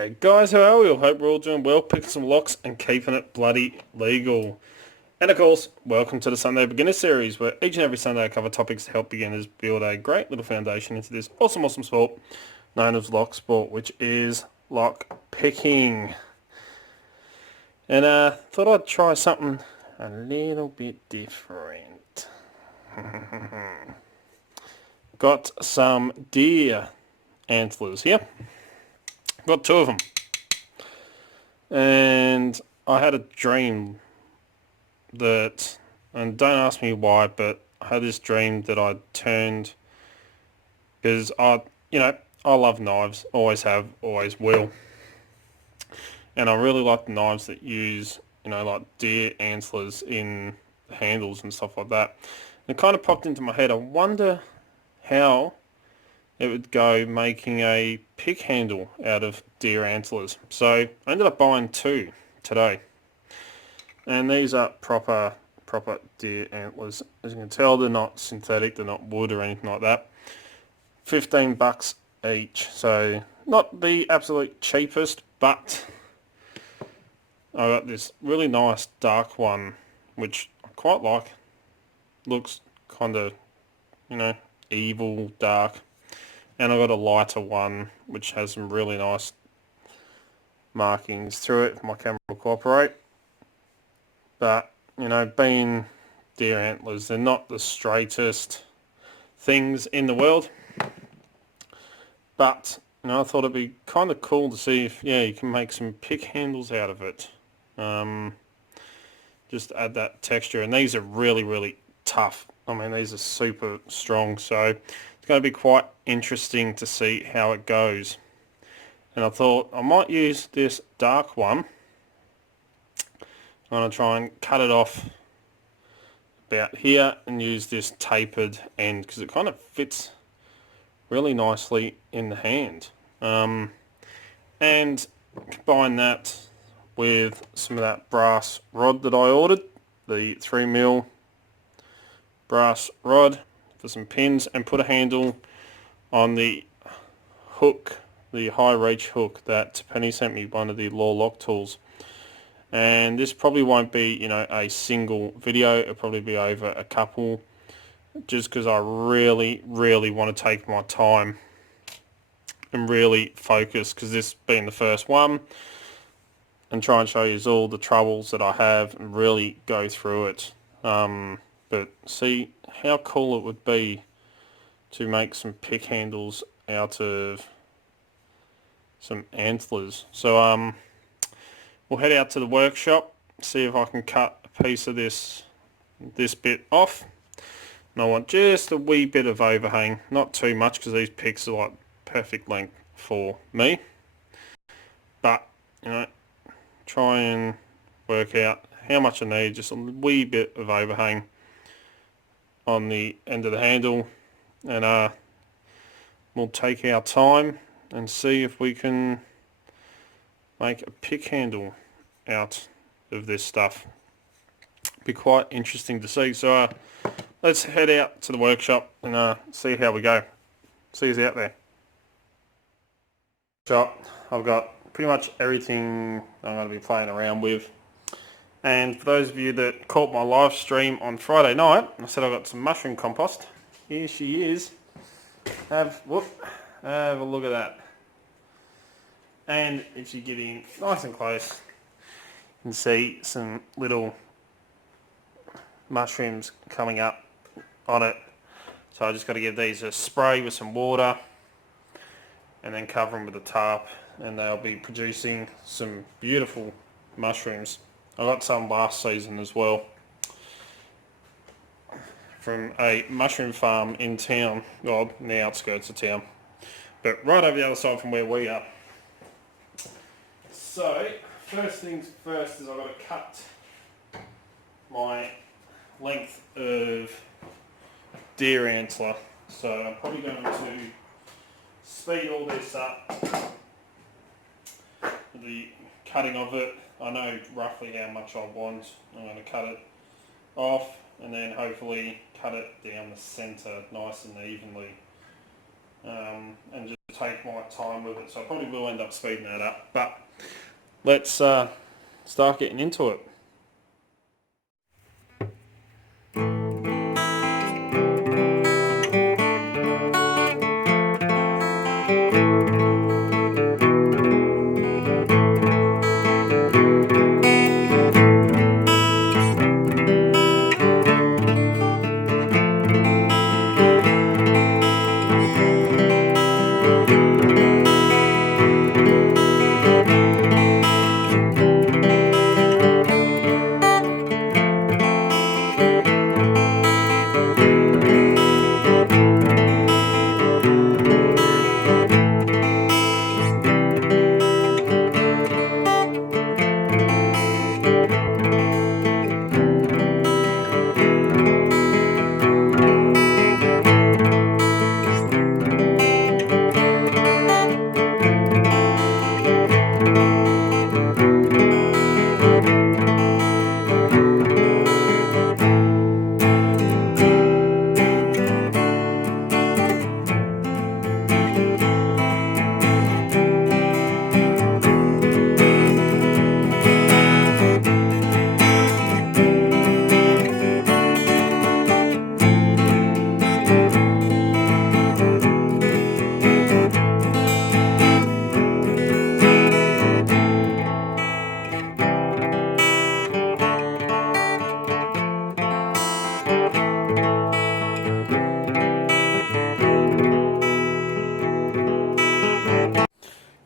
Hey guys, how are we? I hope we're all doing well, picking some locks and keeping it bloody legal. And of course, welcome to the Sunday Beginner Series, where each and every Sunday I cover topics to help beginners build a great little foundation into this awesome sport known as Locksport, which is lock picking. And thought I'd try something a little bit different. Got some deer antlers here. Got two of them. And I had a dream that, and don't ask me why, but I had this dream that I turned, because I love knives, always have, always will. And I really like the knives that use, like deer antlers in the handles and stuff like that. And it kind of popped into my head, I wonder how it would go making a pick handle out of deer antlers. So I ended up buying two today. And these are proper deer antlers. As you can tell, they're not synthetic, they're not wood or anything like that. $15 each. So not the absolute cheapest, but I got this really nice dark one, which I quite like. Looks kind of, evil dark. And I got a lighter one, which has some really nice markings through it if my camera will cooperate. But, being deer antlers, they're not the straightest things in the world. But, I thought it'd be kind of cool to see if, you can make some pick handles out of it. Just add that texture. And these are really tough. I mean, these are super strong, so it's going to be quite interesting to see how it goes. And I thought I might use this dark one. I'm going to try and cut it off about here and use this tapered end because it kind of fits really nicely in the hand. And combine that with some of that brass rod that I ordered, the 3mm brass rod for some pins, and put a handle on the hook, the high reach hook that Penny sent me, one of the Law Lock tools. And this probably won't be, a single video. It'll probably be over a couple, just because I really want to take my time and really focus, because this being the first one, and try and show you all the troubles that I have and really go through it. But see how cool it would be to make some pick handles out of some antlers. So we'll head out to the workshop, see if I can cut a piece of this bit off. And I want just a wee bit of overhang, not too much, because these picks are like perfect length for me. But, try and work out how much I need, just a wee bit of overhang on the end of the handle. And we'll take our time and see if we can make a pick handle out of this stuff. Be quite interesting to see. So let's head out to the workshop and see how we go. See you out there. Shop. I've got pretty much everything I'm going to be playing around with. And for those of you that caught my live stream on Friday night, I said I got some mushroom compost. Here she is. Have a look at that. And if you get in nice and close, you can see some little mushrooms coming up on it. So I just got to give these a spray with some water and then cover them with a tarp, and they'll be producing some beautiful mushrooms. I got some last season as well from a mushroom farm in town, well, in the outskirts of town, but right over the other side from where we are. So first things first is I've got to cut my length of deer antler. So I'm probably going to speed all this up, the cutting of it. I know roughly how much I want. I'm going to cut it off and then hopefully cut it down the centre nice and evenly and just take my time with it. So I probably will end up speeding that up, but let's start getting into it.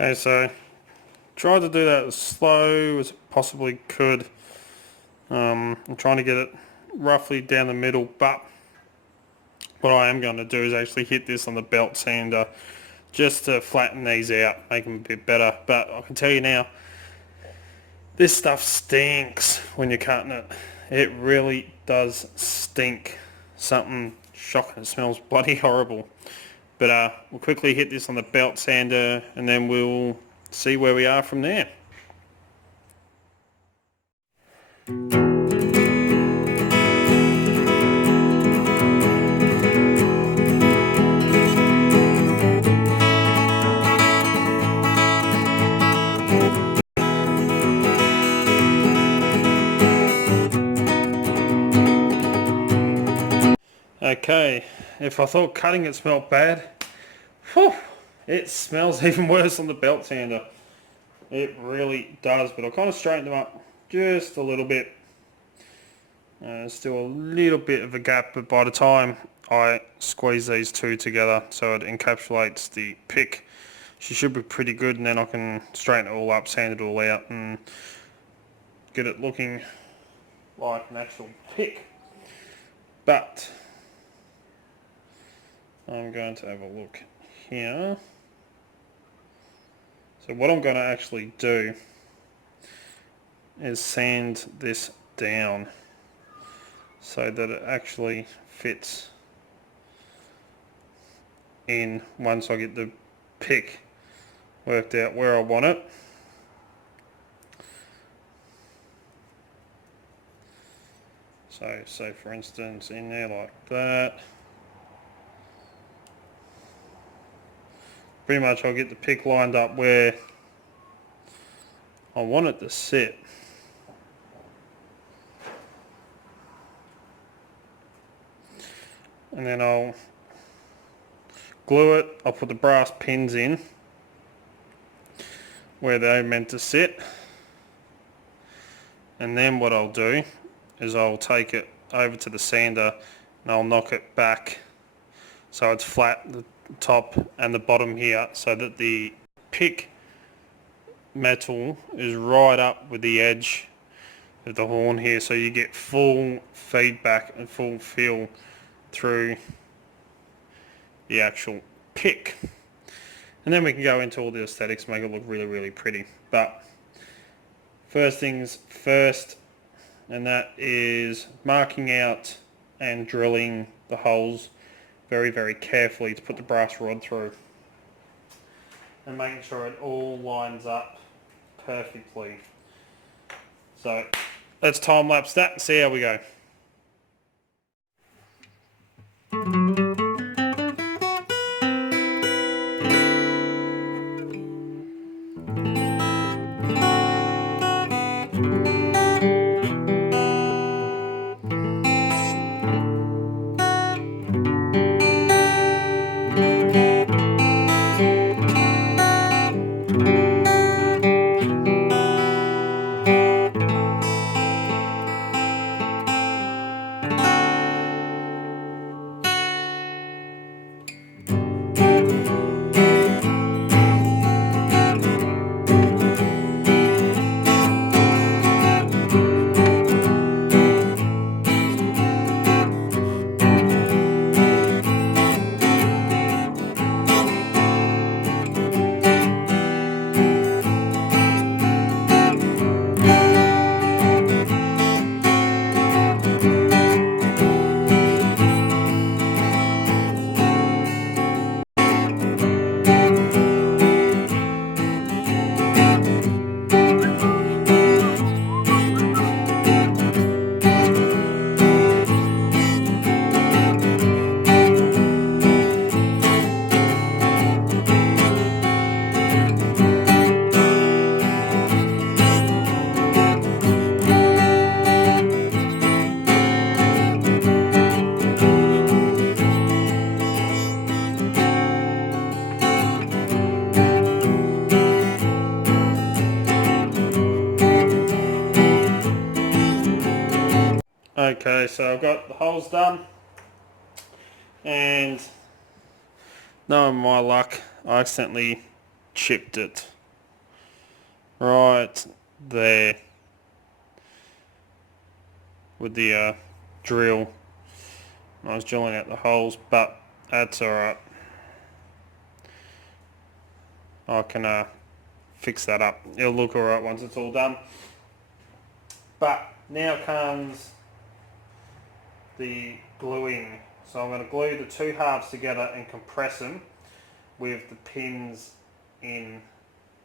Okay, so tried to do that as slow as it possibly could. I'm trying to get it roughly down the middle, but what I am going to do is actually hit this on the belt sander just to flatten these out, make them a bit better. But I can tell you now, this stuff stinks when you're cutting it. It really does stink. Something shocking. It smells bloody horrible. But we'll quickly hit this on the belt sander and then we'll see where we are from there. Okay, if I thought cutting it smelled bad, whew, it smells even worse on the belt sander. It really does, but I'll kind of straighten them up just a little bit. Still a little bit of a gap, but by the time I squeeze these two together so it encapsulates the pick, she should be pretty good, and then I can straighten it all up, sand it all out, and get it looking like an actual pick. But I'm going to have a look here. So what I'm going to actually do is sand this down so that it actually fits in once I get the pick worked out where I want it. So say for instance in there like that. Pretty much I'll get the pick lined up where I want it to sit. And then I'll glue it. I'll put the brass pins in where they're meant to sit. And then what I'll do is I'll take it over to the sander and I'll knock it back so it's flat, the top and the bottom here, so that the pick metal is right up with the edge of the horn here, so you get full feedback and full feel through the actual pick. And then we can go into all the aesthetics, make it look really, really pretty. But first things first, and that is marking out and drilling the holes very, very carefully to put the brass rod through. And making sure it all lines up perfectly. So let's time lapse that and see how we go. Okay, so I've got the holes done, and knowing my luck, I accidentally chipped it right there with the drill. I was drilling out the holes, but that's alright. I can fix that up. It'll look alright once it's all done. But now comes the gluing. So I'm going to glue the two halves together and compress them with the pins in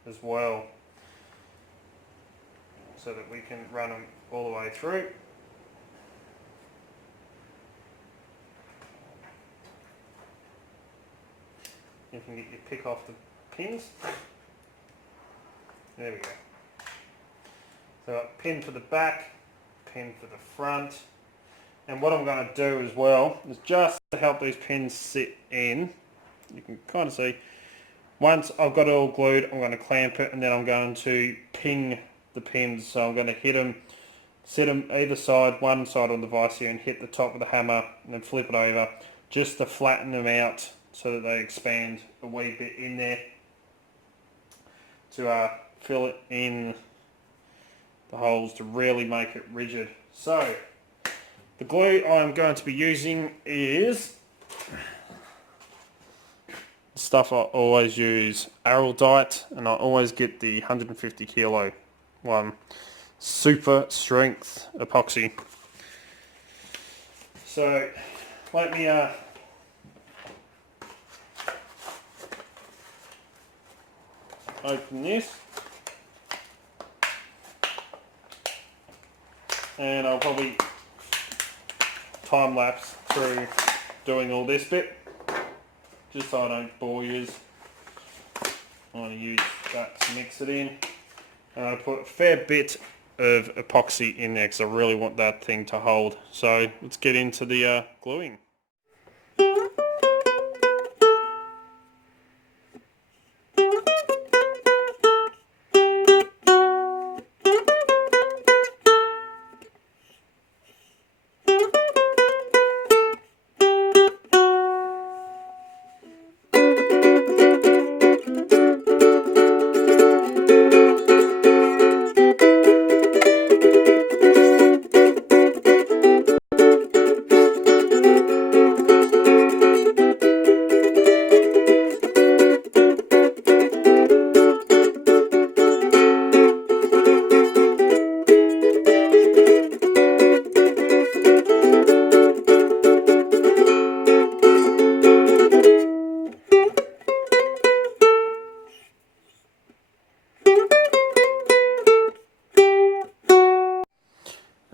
as well, so that we can run them all the way through. You can get your pick off the pins. There we go. So a pin for the back, pin for the front. And what I'm going to do as well is just to help these pins sit in, you can kind of see, once I've got it all glued, I'm going to clamp it, and then I'm going to ping the pins. So I'm going to hit them, set them either side, one side on the vise here, and hit the top with a hammer and then flip it over just to flatten them out so that they expand a wee bit in there to fill it in the holes to really make it rigid. So the glue I'm going to be using is stuff I always use, Araldite, and I always get the 150 kilo one, super strength epoxy. So let me open this, and I'll probably time lapse through doing all this bit just so I don't bore you. I'm going to use that to mix it in, and I put a fair bit of epoxy in there because I really want that thing to hold. So let's get into the gluing.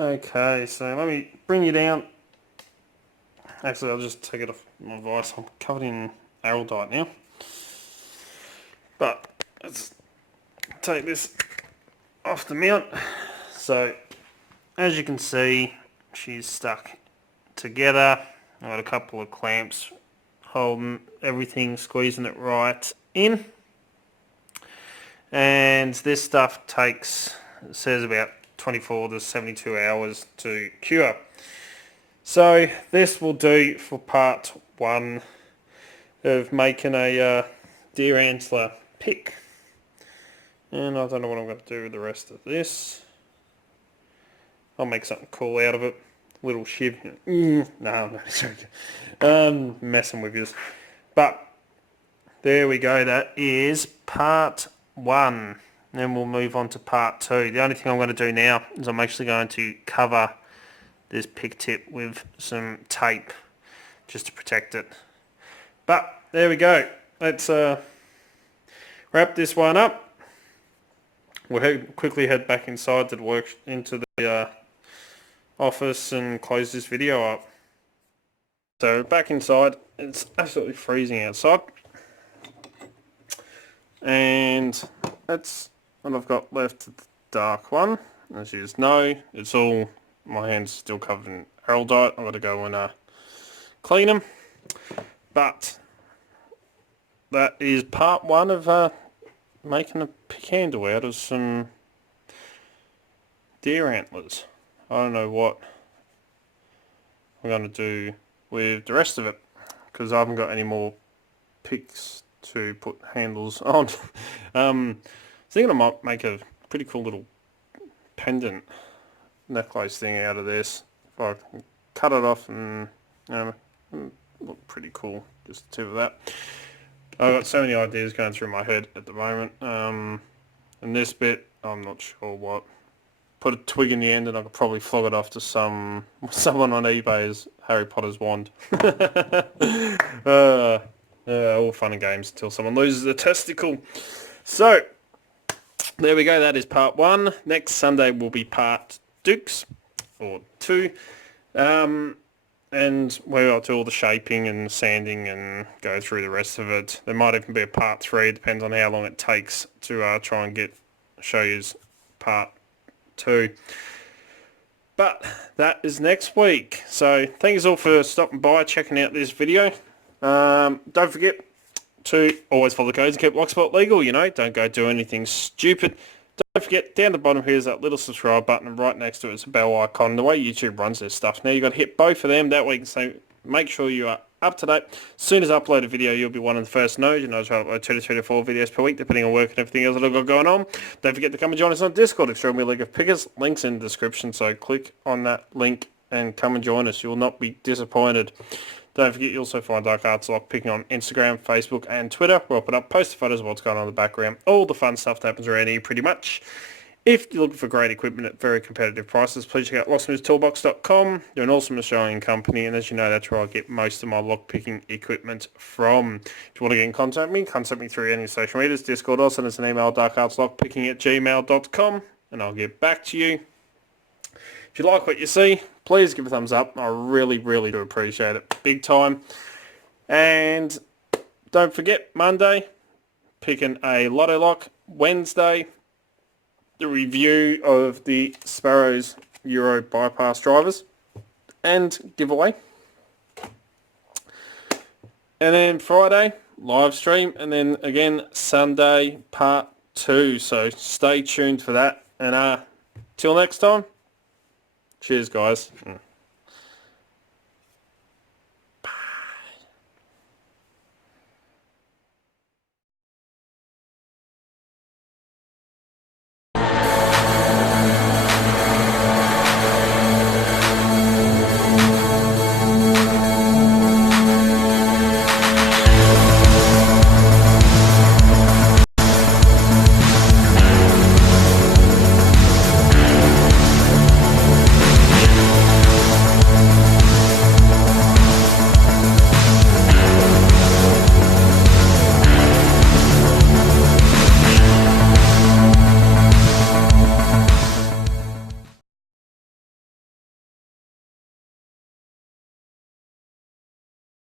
Okay, so let me bring you down. Actually, I'll just take it off my vise. I'm covered in Araldite now. But let's take this off the mount. So, as you can see, she's stuck together. I've got a couple of clamps holding everything, squeezing it right in. And this stuff takes, it says, about 24 to 72 hours to cure. So this will do for part one of making a deer antler pick. And I don't know what I'm going to do with the rest of this. I'll make something cool out of it. Little shiv. No, I'm not joking. Messing with you. But there we go. That is part one. Then we'll move on to part two. The only thing I'm going to do now is I'm actually going to cover this pick tip with some tape just to protect it. But there we go. Let's wrap this one up. We'll quickly head back inside to work into the office and close this video up. So back inside, it's absolutely freezing outside. And that's what I've got left of the dark one. As you know, it's all, my hands still covered in Araldite. I've got to go and clean them. But that is part one of making a pick handle out of some deer antlers. I don't know what I'm going to do with the rest of it, because I haven't got any more picks to put handles on. I was thinking I might make a pretty cool little pendant necklace thing out of this. If I can cut it off and look pretty cool, just the tip of that. I've got so many ideas going through my head at the moment. And this bit, I'm not sure what. Put a twig in the end and I could probably flog it off to someone on eBay as Harry Potter's wand. All fun and games until someone loses a testicle. So, there we go. That is part 1. Next Sunday will be part Dukes, or 2. And we'll do all the shaping and sanding and go through the rest of it. There might even be a part 3. It depends on how long it takes to try and show you part 2. But that is next week. So thank you all for stopping by, checking out this video. Don't forget to always follow the codes and keep Locksport legal, you know. Don't go do anything stupid. Don't forget, down the bottom here is that little subscribe button, and right next to it is a bell icon. The way YouTube runs their stuff now, you've got to hit both of them. That way you can say, make sure you are up to date. As soon as I upload a video, you'll be one of the first to know. You know, I upload 2 to 3 to 4 videos per week, depending on work and everything else that I've got going on. Don't forget to come and join us on Discord, Extremely League of Pickers. Link's in the description, so click on that link and come and join us. You will not be disappointed. Don't forget, you also find Dark Arts Lock Picking on Instagram, Facebook and Twitter. We'll put up post photos of what's going on in the background. All the fun stuff that happens around here pretty much. If you're looking for great equipment at very competitive prices, please check out locksmithtoolbox.com. They're an awesome Australian company, and as you know, that's where I get most of my lockpicking equipment from. If you want to get in contact with me through any social medias, Discord, or send us an email, darkartslockpicking@gmail.com, and I'll get back to you. If you like what you see, please give a thumbs up. I really, really do appreciate it. Big time. And don't forget, Monday, picking a lotto lock. Wednesday, the review of the Sparrows Euro bypass drivers and giveaway. And then Friday, live stream. And then again, Sunday, part 2. So stay tuned for that. And till next time, cheers guys.